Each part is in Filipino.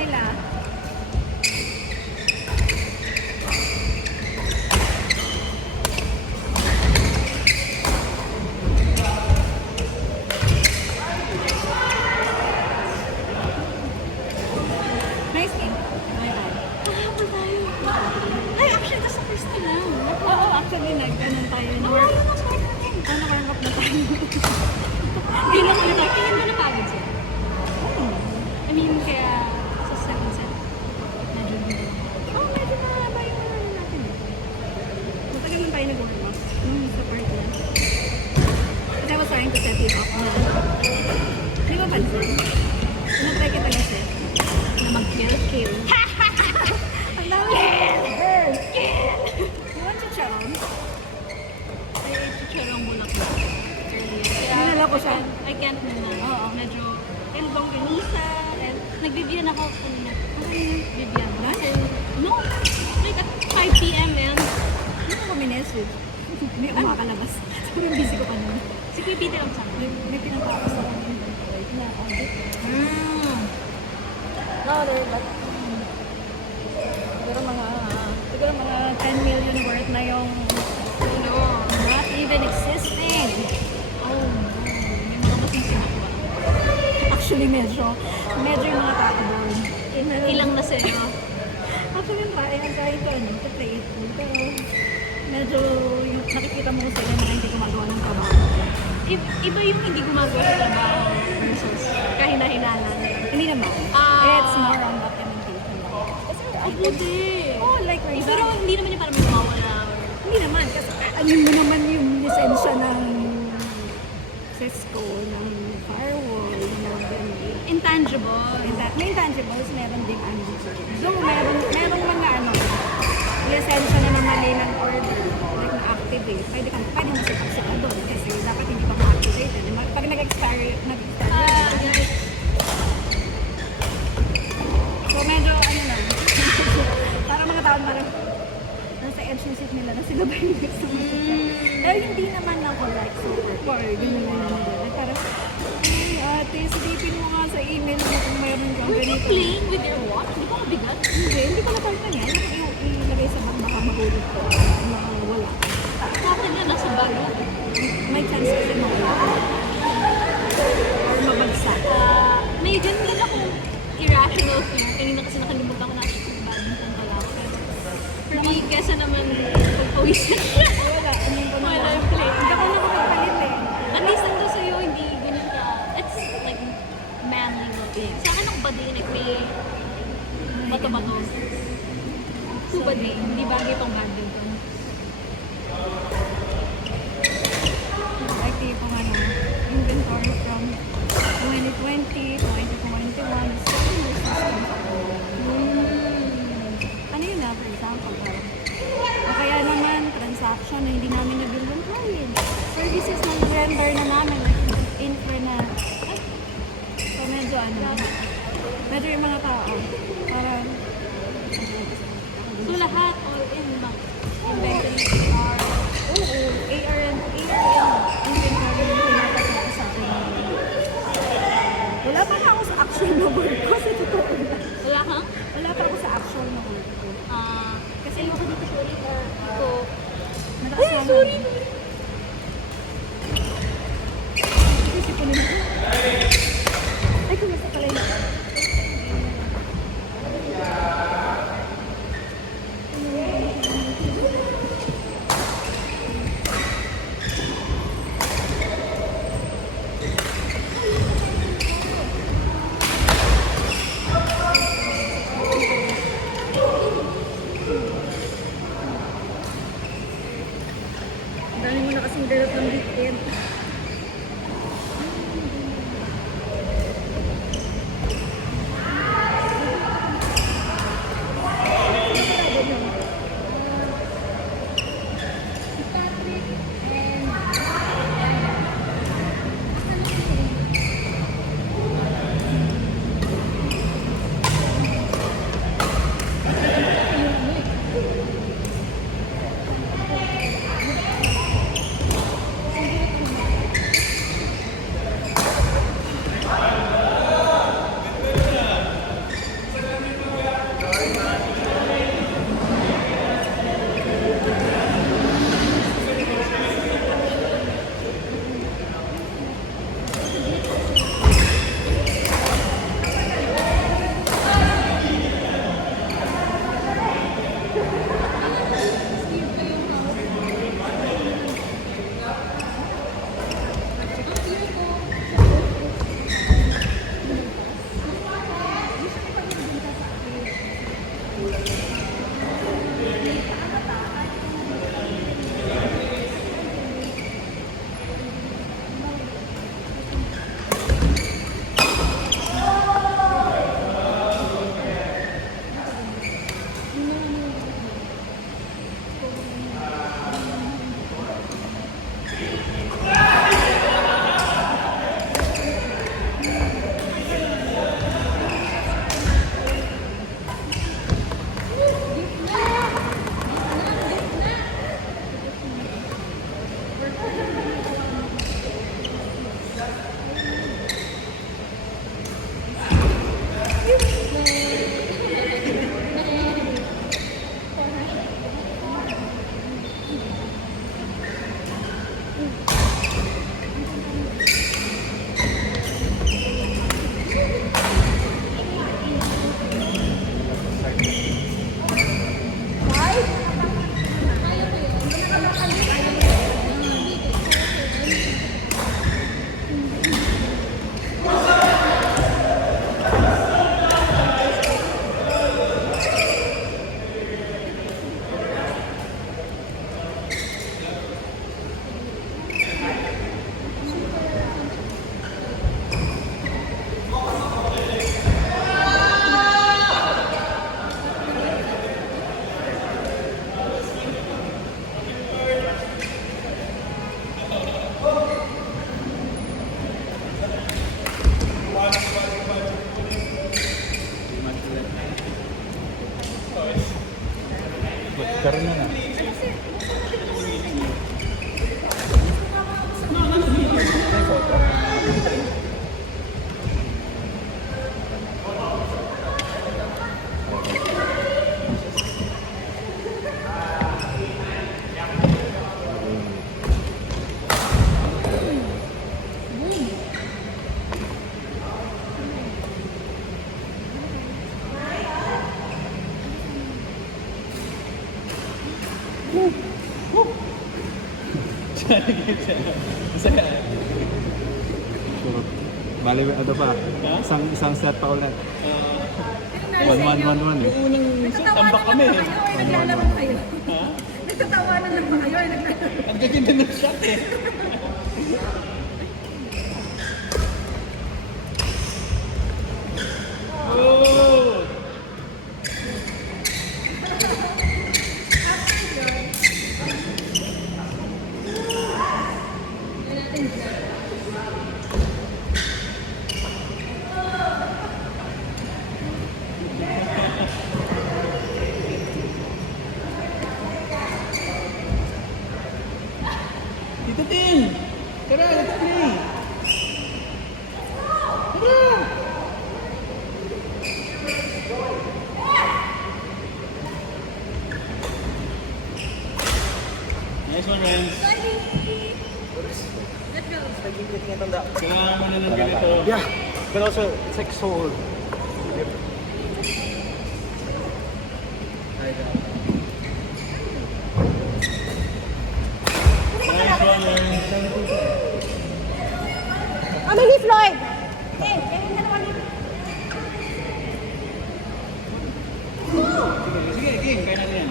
Myla. Nice game. Kahapon tayo. Ay, actually, that's the first time lang. Oo, actually, nag-ganon tayo. Nawala na sa akin. Nakarangkap na tayo. Hindi lang yun. Tingin mo napagod siya. I mean, kaya sa second set, medyo hindi. Oh, medyo mahaba yung ano natin. Matagal lang tayo nag-warm up. Sa part na. Kasi I was trying to set it up na. Hindi mo pansin? Sinatry kita kasi na mag-kill. Ang dami. Kill! You want chicharon? Ay, chicharong bulaklak earlier. Kaya, Dinala ko siya. I can't muna. Oo. Medyo, elbong ganisa. And nagbibiyan ako kanina. Bibiyan. Lunch? No. Like at 5 p.m. and Hindi ko kami nested. May umakalabas. Sabi busy ko pa naman. si Kuya Peter ang sabi. May pinatapos ako ng inventory. Ina-audit. No, they're but siguro mga 10 million worth na yung not even existing. Oh, may mga masing sinakuha. Actually, medyo yung mga tao doon. Ilang na sa'yo? Actually, ang try ito, to play it cool. Pero medyo yung nakikita mo sila na hindi gumagawa ng trabaho. Iba yung hindi gumagawa sa trabaho versus kahina-hinalan. Hindi naman. Ah. It's more on documentation. Kasi Ay, hindi. oh, like for Pero example, hindi naman yung parang may mawawala or... hindi naman. Kasi alin mo naman yung lisensya ng Cisco, ng firewall, ng ganyan. Intangible. May intangibles, meron din so, merong mga lisensya na namali ng order, like na-activate. Pwede mo sipa doon kasi dapat hindi pa ma-activated. Pag nag-expire, so medyo na, parang mga taon parang nasa edge yung seat nila na sila ba yung gusto mo. Pero hindi naman ako like super poor, ganun. Parang, ay ate, silipin mo nga sa email mo kung mayroon kang Were you ganito. playing with your watch? Di ba mabigat? Hindi ko natanong yan. Ilagay sa bag, baka mahulog ko. Wala. Sa akin yan, nasa bag. May chance kasi mawala. Or mabagsak. May ganun din akong irrational fear. Kanina kasi nakalimutan ko na yung badminton pala ako. Pero may kesa naman pagpawisan siya. Wala. Wala yung play. Hindi ako nakapagpalit eh. At least nando sa'yo, hindi ganun ka. It's like manly looking. Sa akin ako bading, like may bato-bato. Too bading. Hindi bagay pang badminton. Like tipong inventory from 2020, 2021, is 7 years na Ano yun for example, o kaya naman, transaction na hindi namin na-bill ng client. Services na render na namin, like infra na. So medyo medyo yung mga tao, parang, So lahat all in ba? inventory AR, AR and inventory yung pinapasok ko sa akin. Wala pa na ako sa actual na work ko, sa totoo na. Wala kang? Wala pa ako sa actual na work ko. Kasi ayoko dito sorry or ito. Ay, sorry! Isip ko nila. Ay, kumusta pala yun? Dali mo na kasing dalot ng weekend. Karoon na na. May photo. Masaya. Sure. Bali, ano pa? Isang set pa ulit. 1-1-1-1 eh. Nagtatawanan kami lang eh. ba kayo? Naglalaro kayo? Nagtatawanan lang ba kayo? Ang gaganda ng shot eh. Oh! Tito Ting! Tara, let's play! Tara! Nice one, Renz. Kailangan mo na ng ganito. Yeah, but also it's like so. Nice one, Renz. Amelie Floyd! Okay, ganyan na naman dito. Sige, game. Kaya natin yan.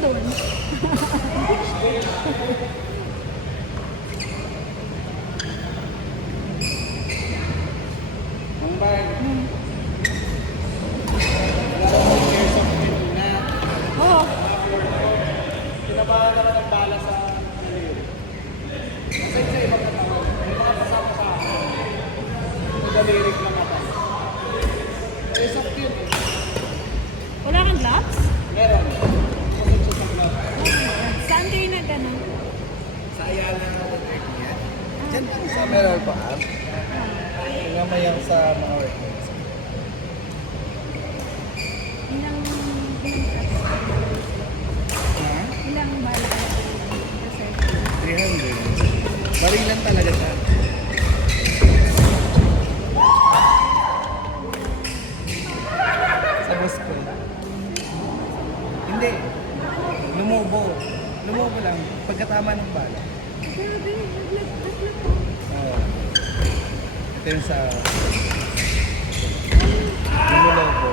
doon. Ang bag. Oo. Kinabahan naman ng bala sa daliri. Kasi sa ibang katawan, may mga kasama sa akin. Yung daliri lang ako. Eh, soft yun eh. Wala kang gloves? Meron. Kusunod siya sa glove. Saan kayo nag-ano? Sa Ayala na work niya. Diyan lang sa Meron pa. Ngamayang sa mga workmates. Ilang ilang bala ka? Kasi 300. Barilan talaga siya. Sa boss ko. Hindi. Lumubo. Lumubo lang. Pagkatama ng bala. grabe, naglag ko. Oo. Ito yung sa... Lumulobo.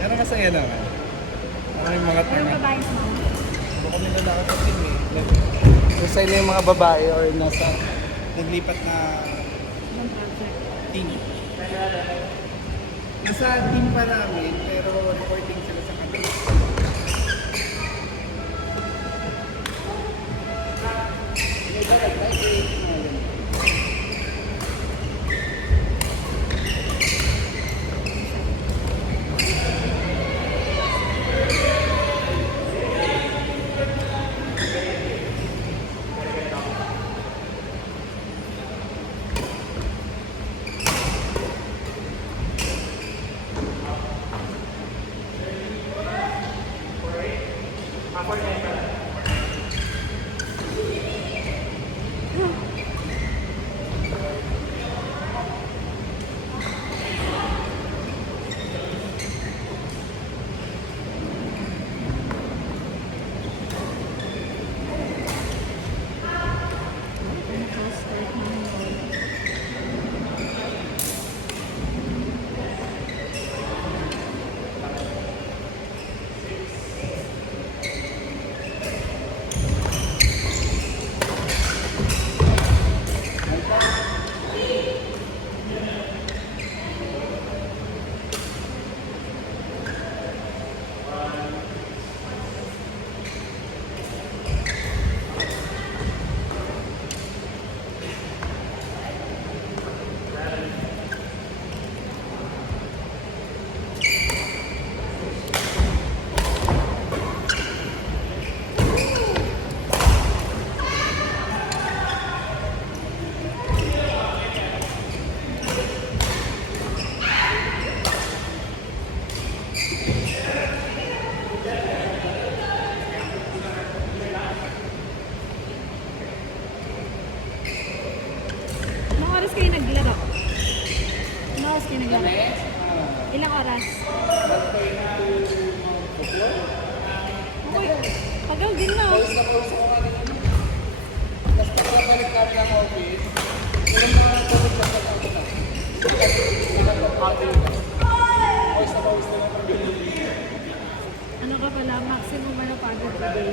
Pero masaya naman. Ano yung mga Pero tanga? babae mo. Kung kami na nakatatin eh. Kung sa'yo yung mga babae or nasa naglipat na Ibang project. team. Nasa team pa namin, pero reporting sila sa kanila. Yung iba nag-type ngayon. Ilang oras kayo naglaro? Ilang oras kayo naglaro? Ilang oras? Okay. Pagal din na. Tapos pagkabalik namin ang office, yung mga tulog sa pagkakita. Pawis na naman yung Ano ka pala? Maximum ano pagod per day?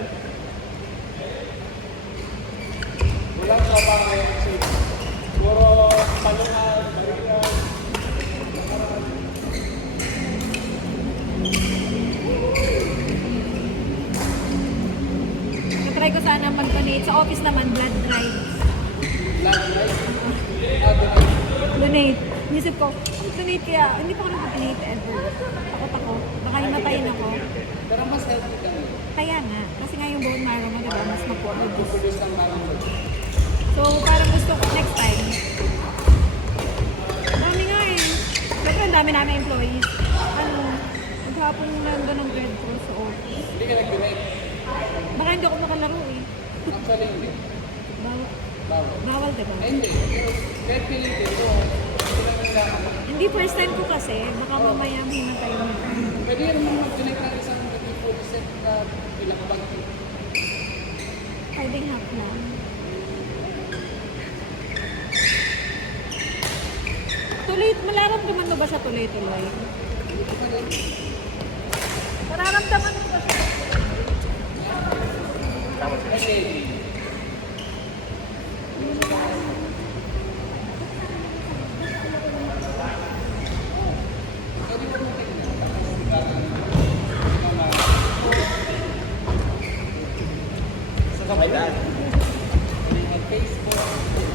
walang trabaho ngayon. Puro talungan, balikan. Try ko sana mag-donate. Sa office naman, blood drive. Blood right? Donate. Nisip ko, donate kaya, hindi pa ako nag-donate ever. Takot ako. Baka himatayin ako. Pero mas healthy ka na. Kaya nga. Kasi nga yung bone marrow mo, diba? Mas mag-produce. Produce ng parang So, parang gusto ko next time. Dami nga eh. Siyempre, ang dami namin employees. Ano, maghapon nandun ng bread ko sa office. hindi ka nag-donate. Baka hindi ako makalaro eh. Actually, hindi. Bawal, Bawal. bawal diba? Ay, hindi. Pero kahit pilitin ko, Hindi first time ko kasi. Baka mamaya himatay mo. pwede rin mo mag-donate ng isang food set na ilang bag. Pwedeng half lang. Malaramdaman mo ba siya tuloy-tuloy? Mararamdaman mo ba siya? Sa kamay dad. Facebook.